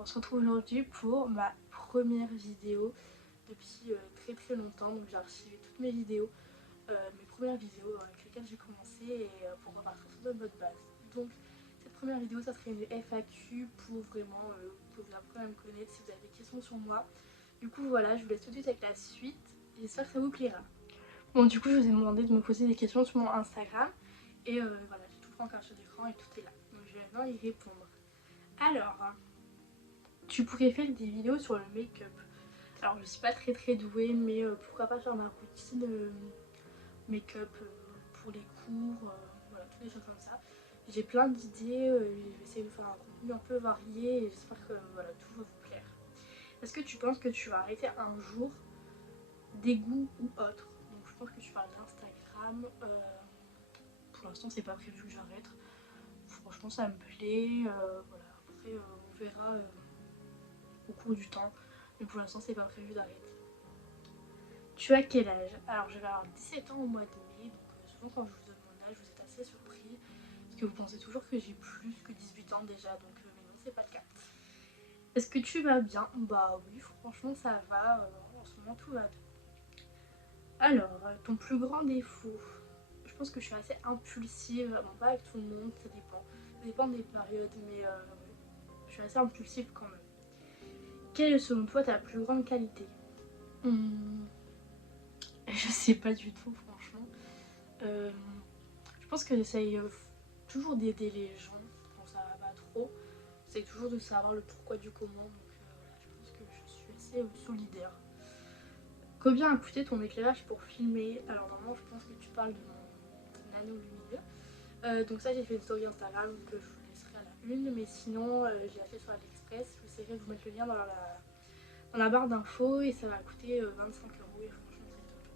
on se retrouve aujourd'hui pour ma première vidéo depuis très longtemps. Donc j'ai archivé toutes mes vidéos, mes premières vidéos avec lesquelles j'ai commencé et pour repartir sur de bonnes bases. Donc cette première vidéo, ça serait une FAQ pour vraiment que vous appreniez à me connaître si vous avez des questions sur moi. Du coup voilà, je vous laisse tout de suite avec la suite et j'espère que ça vous plaira. Bon, du coup je vous ai demandé de me poser des questions sur mon Instagram et voilà, j'ai tout pris en capture d'écran et tout est là. Donc je vais maintenant y répondre. Alors, tu pourrais faire des vidéos sur le make-up. Alors je suis pas très douée, mais pourquoi pas faire ma routine make-up pour les cours, voilà, toutes les choses comme ça. J'ai plein d'idées, je vais essayer de faire un contenu un peu varié et j'espère que voilà, tout va vous plaire. Est-ce que tu penses que tu vas arrêter un jour des goûts ou autre? Donc je pense que tu parles d'Instagram. Pour l'instant c'est pas prévu que j'arrête. Franchement ça me plaît. Voilà. Après on verra au cours du temps. Mais pour l'instant c'est pas prévu d'arrêter. Tu as quel âge? Alors je vais avoir 17 ans au mois de mai, donc souvent quand je vous donne mon âge vous êtes assez surpris parce que vous pensez toujours que j'ai plus que 18 ans déjà, donc mais non c'est pas le cas. Est-ce que tu vas bien? Bah oui, franchement ça va, en ce moment tout va bien. Alors, ton plus grand défaut? Je pense que je suis assez impulsive, bon pas avec tout le monde, ça dépend des périodes, mais je suis assez impulsive quand même. Quelle est selon toi ta plus grande qualité? Je sais pas du tout, franchement. Je pense que j'essaye toujours d'aider les gens quand ça va pas trop. J'essaye toujours de savoir le pourquoi du comment, donc voilà, je pense que je suis assez solidaire. Combien a coûté ton éclairage pour filmer? Alors normalement je pense que tu parles de mon nano lumineux. Donc ça j'ai fait une story Instagram que je vous laisserai à la une, mais sinon j'ai acheté sur AliExpress. J'essaierai de vous mettre le lien dans la barre d'infos et ça va coûter 25 € et franchement c'est top.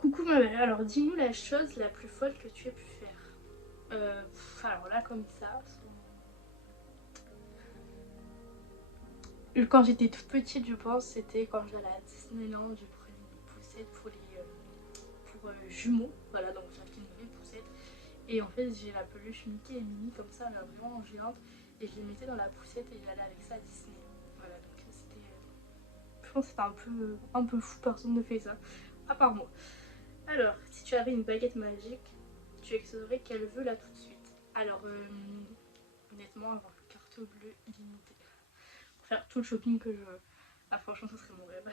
Coucou ma belle, alors dis-nous la chose la plus folle que tu aies pu faire. Alors là comme ça, quand j'étais toute petite je pense c'était quand j'allais à Disneyland, je prenais des poussettes pour jumeaux, voilà, donc j'ai acheté une vraie poussette et en fait j'ai la peluche Mickey et Minnie comme ça, là, vraiment géante, et je les mettais dans la poussette et j'allais avec ça à Disney. Voilà, donc c'était, je pense que c'était un peu fou, personne ne fait ça, à part moi. Alors, si tu avais une baguette magique, tu exaucerais quel vœu là tout de suite? Alors, honnêtement, avoir une carte bleue illimitée. Pour faire tout le shopping que je veux. Ah, franchement, ça serait mon rêve.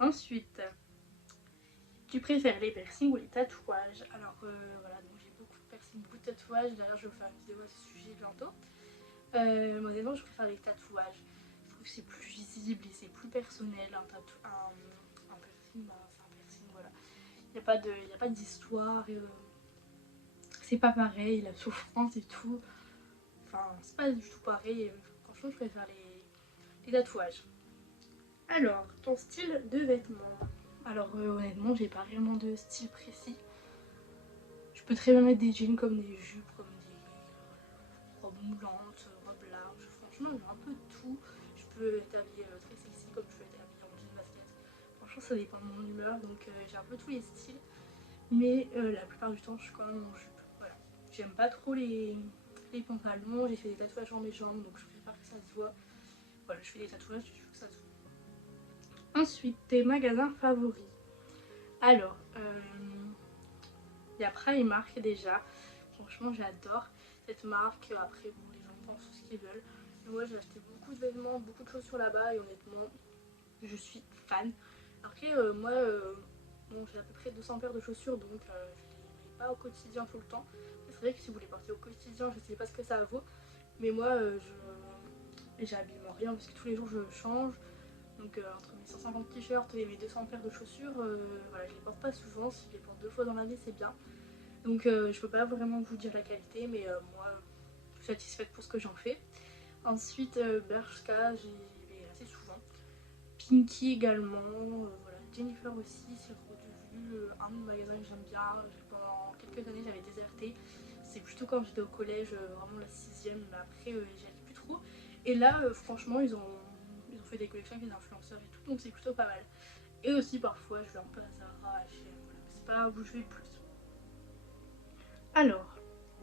Ensuite, tu préfères les piercings ou les tatouages? Alors, voilà, donc j'ai beaucoup de piercings, beaucoup de tatouages. D'ailleurs, je vais vous faire une vidéo à ce sujet bientôt. Honnêtement, je préfère les tatouages. Je trouve que c'est plus visible et c'est plus personnel. Un piercing, bah, c'est un piercing, voilà. Il n'y a pas d'histoire. C'est pas pareil, la souffrance et tout. Enfin, c'est pas du tout pareil. Franchement, je préfère les tatouages. Alors, ton style de vêtements? Alors, honnêtement, j'ai pas vraiment de style précis. Je peux très bien mettre des jeans comme des jupes, comme des robes moulantes, robes larges. Franchement, j'ai un peu de tout. Je peux être habillée très sexy comme je peux être habillée en jean basket. Franchement, ça dépend de mon humeur, donc j'ai un peu tous les styles. Mais la plupart du temps, je suis quand même en jupe. Voilà. J'aime pas trop les pantalons. J'ai fait des tatouages sur mes jambes, donc je préfère que ça se voit. Voilà, je fais des tatouages, je veux que ça se voit. Ensuite, tes magasins favoris. Alors, il y a Primark déjà. Franchement, j'adore cette marque. Après, bon, les gens pensent ce qu'ils veulent. Mais moi, j'ai acheté beaucoup de vêtements, beaucoup de choses là-bas et honnêtement, je suis fan. Après, moi, bon, j'ai à peu près 200 paires de chaussures, donc je les mets pas au quotidien tout le temps. C'est vrai que si vous les portez au quotidien, je sais pas ce que ça vaut. Mais moi, j'ai absolument rien parce que tous les jours, je change. Donc entre mes 150 t-shirts et mes 200 paires de chaussures, voilà, je les porte pas souvent. Si je les porte 2 fois dans l'année, c'est bien. Donc je peux pas vraiment vous dire la qualité, mais moi, je suis satisfaite pour ce que j'en fais. Ensuite, Bershka, j'y vais assez souvent. Pinky également, voilà. Jennifer aussi, c'est redevenu un magasin que j'aime bien. Pendant quelques années, j'avais déserté. C'est plutôt quand j'étais au collège, vraiment la 6ème, mais après, j'y allais plus trop. Et là, franchement, ils ont fait des collections avec des influenceurs et tout, donc c'est plutôt pas mal. Et aussi, parfois, je vais un peu à Zara, H&M, voilà. C'est pas où je vais le plus. Alors,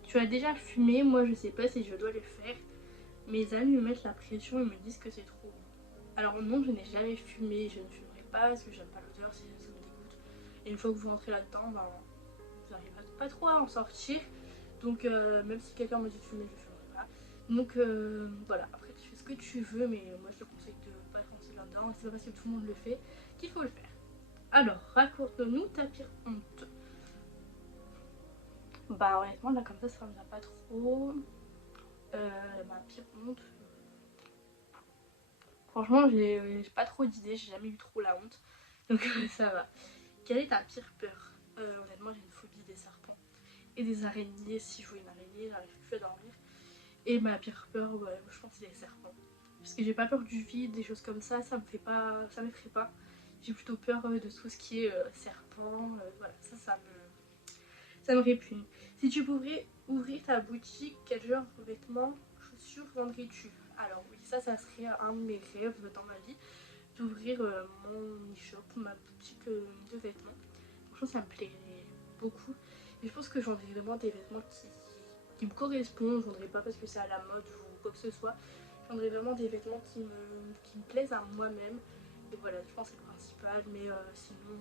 tu as déjà fumé? Moi, je sais pas si je dois le faire. Mes amis me mettent la pression et me disent que c'est trop. Alors non, je n'ai jamais fumé, je ne fumerai pas parce que j'aime pas l'odeur, ça me dégoûte. Et une fois que vous rentrez là-dedans, ben, vous n'arrivez pas trop à en sortir. Donc même si quelqu'un me dit de fumer, je ne fumerai pas. Donc voilà, après tu fais ce que tu veux, mais moi je te conseille de ne pas foncer là-dedans. C'est pas parce que tout le monde le fait qu'il faut le faire. Alors, raconte-nous ta pire honte. Bah honnêtement, là comme ça me vient pas trop. Ma pire honte. Franchement, j'ai pas trop d'idées, j'ai jamais eu trop la honte. Donc ça va. Quelle est ta pire peur? Honnêtement, j'ai une phobie des serpents et des araignées. Si je vois une araignée, j'arrive plus à dormir. Et ma pire peur, ouais, je pense que c'est les serpents. Parce que j'ai pas peur du vide, des choses comme ça me fait pas, ça m'effraie pas. J'ai plutôt peur de tout ce qui est serpent, voilà, ça me répugne. Si tu pourrais ouvrir ta boutique, quel genre de vêtements, chaussures vendrais-tu? Alors oui, ça serait un de mes rêves dans ma vie, d'ouvrir mon e-shop, ma boutique de vêtements. Franchement, ça me plairait beaucoup. Et je pense que je vendrais vraiment des vêtements qui me correspondent. Je vendrais pas parce que c'est à la mode ou quoi que ce soit. Je vendrais vraiment des vêtements qui me plaisent à moi-même. Et voilà, je pense que c'est le principal. Mais sinon,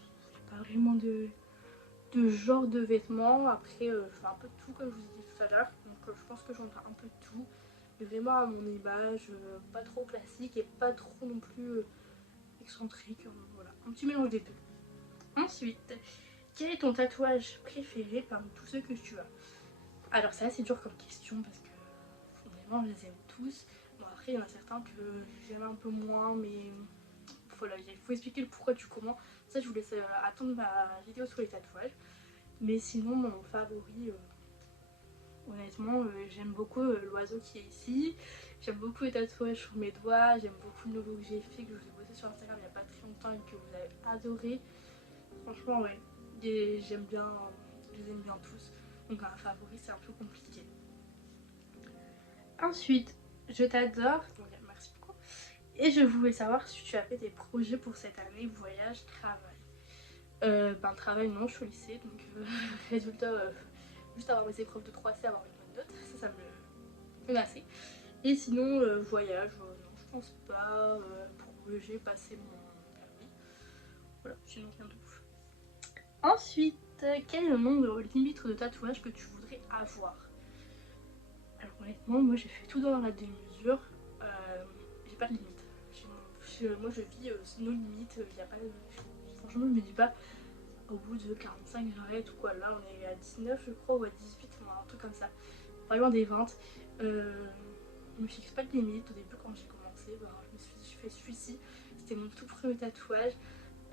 j'ai pas vraiment de genre de vêtements. Après, je fais un peu de tout comme je vous ai dit tout à l'heure. Donc je pense que j'en ai un peu de tout. Mais vraiment à mon image, pas trop classique et pas trop non plus excentrique. Voilà, un petit mélange des deux. Ensuite, quel est ton tatouage préféré parmi tous ceux que tu as? Alors ça c'est dur comme question parce que vraiment je les aime tous. Bon après il y en a certains que j'aime un peu moins mais voilà, il faut expliquer le pourquoi du comment. Ça je vous laisse attendre ma vidéo sur les tatouages. Mais sinon mon favori, honnêtement j'aime beaucoup l'oiseau qui est ici. J'aime beaucoup les tatouages sur mes doigts. J'aime beaucoup le logo que j'ai fait, que je vous ai posté sur Instagram il n'y a pas très longtemps et que vous avez adoré. Franchement ouais, j'aime bien, je les aime bien tous. Donc un favori c'est un peu compliqué. Ensuite, je t'adore, donc merci beaucoup. Et je voulais savoir si tu avais des projets pour cette année, voyage, travail. Ben travail non, je suis au lycée, donc résultat, juste avoir mes épreuves de 3C, avoir une bonne note, ça me assez. Et sinon, voyage, non je pense pas, projet, passer mon permis. Voilà, sinon rien de ouf. Ensuite, quel est le nombre limite de tatouages que tu voudrais avoir? Alors honnêtement, moi j'ai fait tout dans la démesure. J'ai pas de limite. Moi je vis nos limites. Y a pas, franchement, je me dis pas au bout de 45 j'arrête ou quoi. Là on est à 19 je crois ou à 18, un truc comme ça. Pas loin des 20. Je me fixe pas de limite. Au début quand j'ai commencé, ben, je me suis dit je fais celui-ci. C'était mon tout premier tatouage.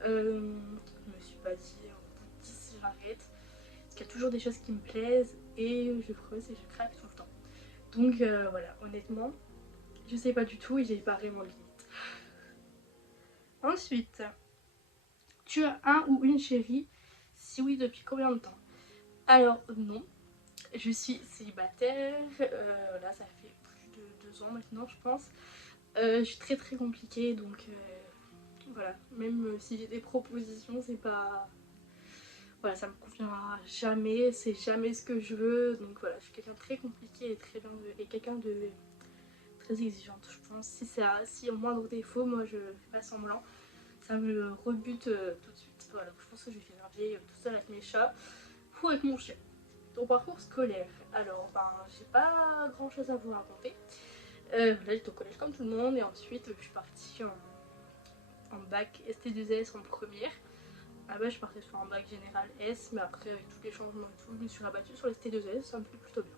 Je me suis pas dit au bout de 10 j'arrête. Parce qu'il y a toujours des choses qui me plaisent et je creuse et je craque tout le temps. Donc voilà, honnêtement, je sais pas du tout et j'ai pas vraiment de limite. Ensuite, tu as un ou une chérie? Si oui, depuis combien de temps? Alors non, je suis célibataire, là ça fait plus de 2 ans maintenant je pense. Je suis très compliquée donc voilà, même si j'ai des propositions c'est pas... Voilà, ça me conviendra jamais, c'est jamais ce que je veux, donc voilà, je suis quelqu'un de très compliqué et très bien et quelqu'un de très exigeante je pense. Si au moindre défaut, moi je fais pas semblant, ça me rebute tout de suite. Voilà, je pense que je vais finir tout seul avec mes chats ou avec mon chien. Ton parcours scolaire, alors ben j'ai pas grand chose à vous raconter. Là j'étais au collège comme tout le monde et ensuite je suis partie en bac ST2S en première. Ah bah je partais sur un bac général S, mais après avec tous les changements et tout, je me suis rabattue sur les ST2S, ça me plaît plutôt bien.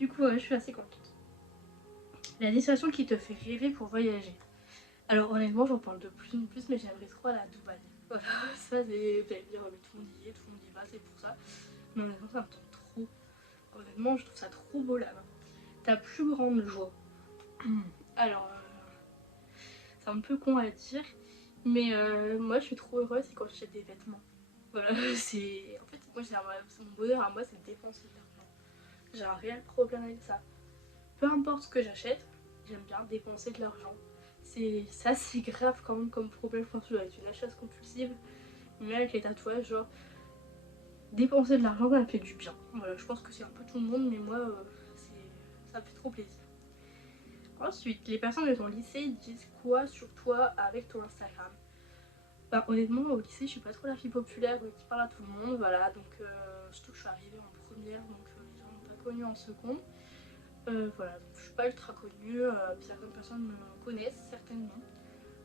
Du coup je suis assez contente. La destination qui te fait rêver pour voyager? Alors honnêtement j'en parle de plus en plus mais j'aimerais trop aller à Dubaï. Voilà, ça c'est, vous allez me dire mais tout le monde y est, tout le monde y va, c'est pour ça. Mais honnêtement ça me tente trop. Honnêtement je trouve ça trop beau là-bas. Ta plus grande joie? Alors c'est un peu con à dire, mais moi je suis trop heureuse c'est quand j'achète des vêtements. Voilà, c'est... En fait moi mon bonheur à moi c'est de dépenser de l'argent. J'ai un réel problème avec ça. Peu importe ce que j'achète, j'aime bien dépenser de l'argent. C'est grave quand même comme problème, je pense que je dois être une acheteuse compulsive. Mais avec les tatouages, genre dépenser de l'argent ça me fait du bien. Voilà, je pense que c'est un peu tout le monde mais moi ça me fait trop plaisir. Ensuite, les personnes de ton lycée disent quoi sur toi avec ton Instagram? Bah, honnêtement, au lycée, je suis pas trop la fille populaire qui parle à tout le monde, voilà. Donc, surtout que je suis arrivée en première, donc les gens m'ont pas connue en seconde. Voilà, donc je suis pas ultra connue, certaines personnes me connaissent certainement.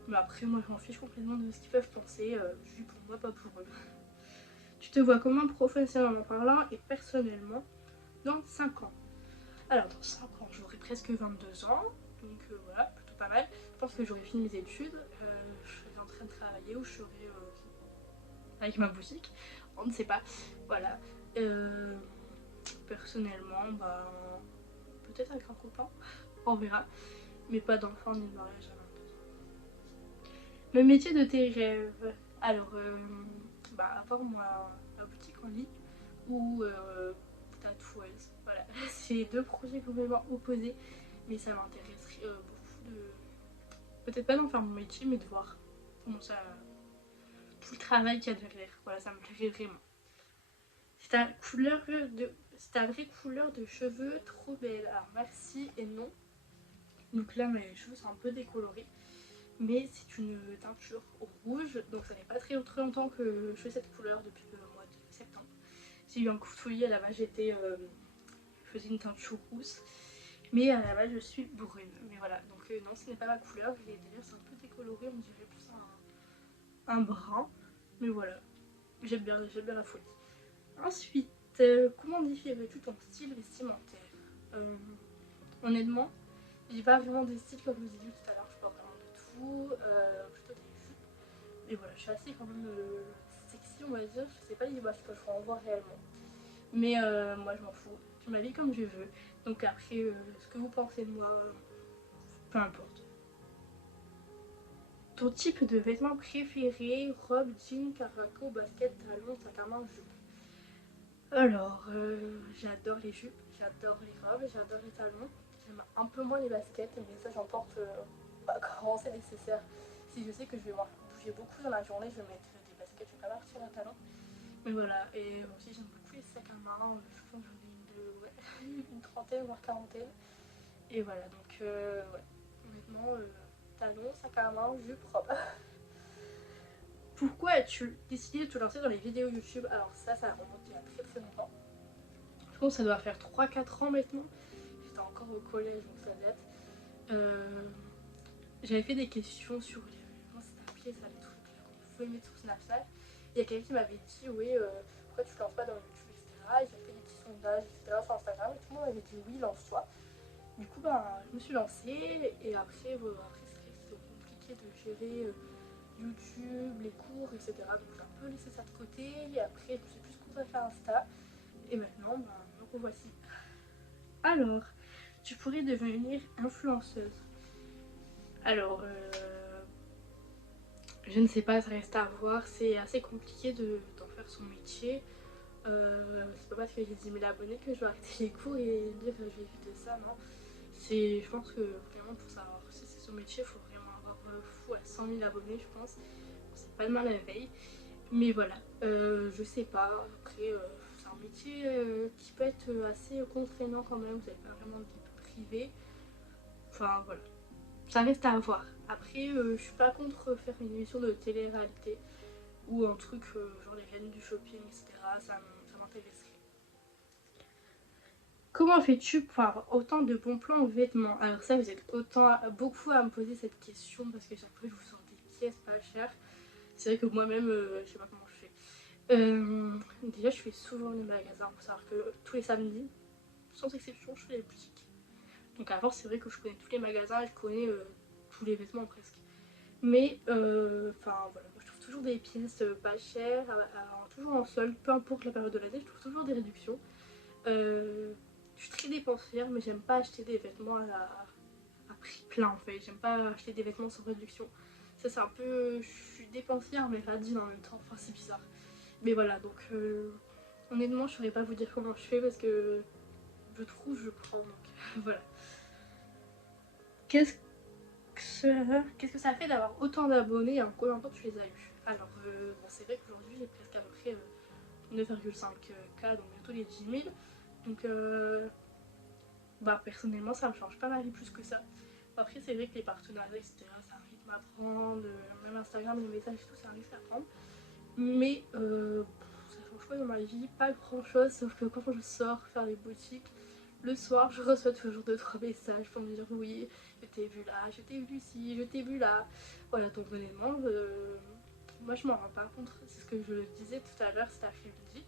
Mais après, moi je m'en fiche complètement de ce qu'ils peuvent penser, je vis pour moi, pas pour eux. Tu te vois comment professionnellement parlant et personnellement dans 5 ans? Alors dans 5 ans, j'aurai presque 22 ans, donc voilà, plutôt pas mal. Je pense que j'aurai fini mes études, je serai en train de travailler ou je serai avec ma boutique, on ne sait pas. Voilà. Personnellement, bah, peut-être avec un copain, on verra. Mais pas d'enfant ni de mariage à 22 ans. Le métier de tes rêves. Alors, bah, à part moi, ma boutique en ligne ou tatoueuse. Voilà, c'est deux projets complètement opposés, mais ça m'intéresserait beaucoup de. Peut-être pas d'en faire mon métier, mais de voir comment ça. Tout le travail qu'il y a derrière. Voilà, ça me plairait vraiment. C'est ta couleur de. C'est ta vraie couleur de cheveux trop belle. Alors, merci et non. Donc là, mes cheveux sont un peu décolorés. Mais c'est une teinture rouge, donc ça fait pas très longtemps que je fais cette couleur depuis le mois de septembre. J'ai eu un coup de folie, à la base je faisais une teinture rousse, mais à la base je suis brune. Mais voilà, donc non, ce n'est pas ma couleur, et d'ailleurs c'est un peu décoloré, on dirait plus un brun, mais voilà, j'aime bien la folie. Ensuite, comment définirais-tu ton style vestimentaire? Honnêtement, j'ai pas vraiment de style comme je vous ai dit tout à l'heure, je porte vraiment de tout, plutôt des jupes. Et voilà, je suis assez quand même sexy, on va dire. Je sais pas l'image que je renvoie réellement. Mais moi je m'en fous, je m'habille comme je veux. Donc après, ce que vous pensez de moi, peu importe. Ton type de vêtements préféré, robe, jean, caraco, basket, talons, sac à main, jupe. Alors, j'adore les jupes, j'adore les robes, j'adore les talons. J'aime un peu moins les baskets, mais ça j'en porte pas quand c'est nécessaire. Si je sais que je vais bouger beaucoup dans la journée, je vais mettre des baskets, je vais pas partir à talons. Mais voilà, et aussi j'aime beaucoup les sacs à main, je pense que j'en ai une trentaine, voire quarantaine. Et voilà, donc ouais, honnêtement, talons, sac à main, jupe, robe. Pourquoi as-tu décidé de te lancer dans les vidéos YouTube? Alors ça remonte il y a très très longtemps. Je pense que ça doit faire 3-4 ans maintenant. J'étais encore au collège, donc ça date. J'avais fait des questions sur les. Comment ça s'appelait ça, les trucs là qu'on pouvait mettre sur Snapchat. Il y a quelqu'un qui m'avait dit, oui, pourquoi tu te lances pas dans YouTube, etc. J'ai fait des petits sondages, etc. sur Instagram et tout le monde m'avait dit oui, lance-toi. Du coup, bah, je me suis lancée et après c'est vrai que c'était compliqué de gérer YouTube, les cours, etc. Donc j'ai un peu laissé ça de côté et après je me suis plus consacrée à Insta. Et maintenant, bah, me revoici. Alors, tu pourrais devenir influenceuse. Alors, je ne sais pas, ça reste à voir. C'est assez compliqué d'en faire son métier. C'est pas parce que j'ai 10 000 abonnés que je vais arrêter les cours et dire que je vais vivre de ça, non. Je pense que vraiment pour savoir si c'est son métier, il faut vraiment avoir fou à 100 000 abonnés, je pense. C'est pas demain la veille. Mais voilà, je sais pas. Après, c'est un métier qui peut être assez contraignant quand même. Vous n'avez pas vraiment de vie privée. Enfin voilà, ça reste à voir. Après, je suis pas contre faire une émission de télé-réalité ou un truc genre les reines du shopping, etc. Ça m'intéresserait. Comment fais-tu pour avoir autant de bons plans en vêtements? Alors ça, vous êtes beaucoup à me poser cette question parce que chaque fois je vous sors des pièces pas chères. C'est vrai que moi-même, je sais pas comment je fais. Déjà, je fais souvent les magasins. Faut savoir que tous les samedis, sans exception, je fais les boutiques. Donc avant, c'est vrai que je connais tous les magasins et je connais tous les vêtements presque. Mais enfin voilà, moi je trouve toujours des pièces pas chères, toujours en solde, peu importe la période de l'année, je trouve toujours des réductions. Je suis très dépensière, mais j'aime pas acheter des vêtements à prix plein en fait. J'aime pas acheter des vêtements sans réduction. Ça c'est un peu. Je suis dépensière mais radine en même temps, enfin c'est bizarre. Mais voilà, donc honnêtement je saurais pas vous dire comment je fais parce que je trouve, je prends donc voilà. Qu'est-ce que ça fait d'avoir autant d'abonnés et en combien de temps tu les as eu? Alors, bon, c'est vrai qu'aujourd'hui j'ai presque à peu près 9,5K, donc bientôt les 10 000. Donc, bah, personnellement, ça me change pas ma vie plus que ça. Après c'est vrai que les partenariats etc c'est un rythme à prendre, même Instagram les messages et tout c'est un rythme à prendre. Mais ça change pas dans ma vie, pas grand chose, sauf que quand je sors faire les boutiques, le soir je reçois toujours 2-3 messages pour me dire oui, je t'ai vu là, je t'ai vu ici, je t'ai vu là. Voilà, donc honnêtement, moi je m'en rends pas compte, c'est ce que je disais tout à l'heure, c'était à dit.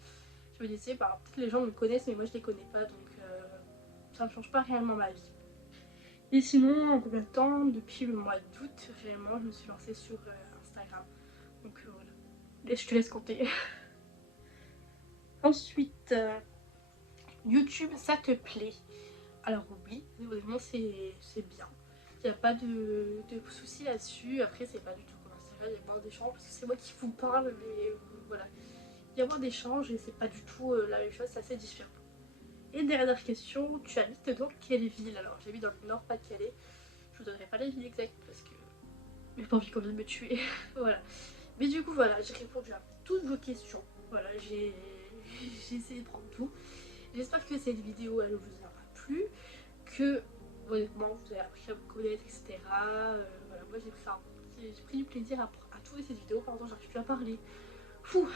Je me disais, bah, peut-être les gens me connaissent, mais moi je les connais pas, donc ça ne change pas réellement ma vie. Et sinon, en combien de temps? Depuis le mois d'août, réellement, je me suis lancée sur Instagram. Donc voilà. Et je te laisse compter. Ensuite, YouTube, ça te plaît? Alors oui, vraiment c'est bien. Il n'y a pas de soucis là-dessus. Après, c'est pas du tout comme Instagram, il y a moins d'échanges parce que c'est moi qui vous parle, mais voilà. Il y a moins d'échanges et c'est pas du tout la même chose, c'est assez différent. Et dernière question, tu habites dans quelle ville? Alors j'habite dans le Nord-Pas-de-Calais. Je vous donnerai pas la ville exacte parce que j'ai pas envie qu'on vienne me tuer. Voilà. Mais du coup voilà, j'ai répondu à toutes vos questions. Voilà, j'ai essayé de prendre tout. J'espère que cette vidéo elle vous aura plu, que honnêtement vous avez appris à me connaître, etc. Voilà, moi j'ai pris du plaisir à trouver cette vidéo, pardon, j'arrive plus à parler. Fou.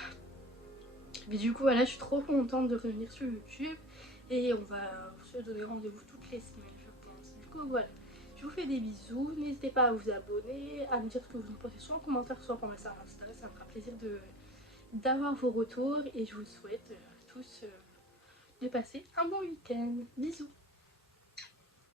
Mais du coup voilà, je suis trop contente de revenir sur YouTube et on va se donner rendez-vous toutes les semaines je pense. Du coup voilà, je vous fais des bisous, n'hésitez pas à vous abonner, à me dire ce que vous en pensez soit en commentaire soit par message Insta, ça me fera plaisir d'avoir vos retours et je vous souhaite à tous de passer un bon week-end. Bisous.